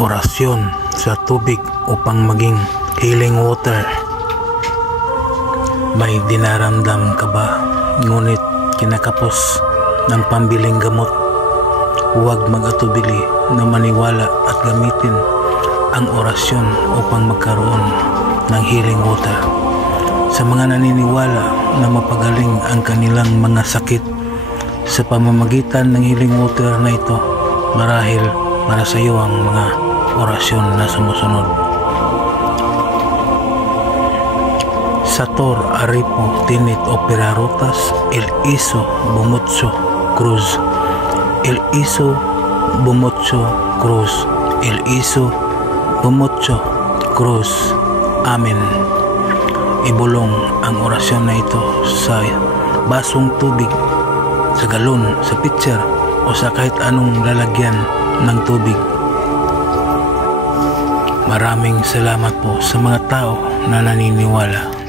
orasyon sa tubig upang maging healing water. May dinaramdam ka ba ngunit kinakapos ng pambiling gamot? Huwag mag-atubili na maniwala at gamitin ang orasyon upang magkaroon ng healing water. Sa mga naniniwala na mapagaling ang kanilang mga sakit sa pamamagitan ng healing water na ito, marahil para sa iyo ang mga orasyon na sumusunod. Sator Aripo Tinit Opera Rotas El Iso Bumutso Cruz El Iso Bumutso Cruz El Iso Bumutso Cruz. Amen. Ibulong ang orasyon na ito sa basong tubig, sa galon, sa pitcher o sa kahit anong lalagyan ng tubig. Maraming salamat po sa mga tao na naniniwala.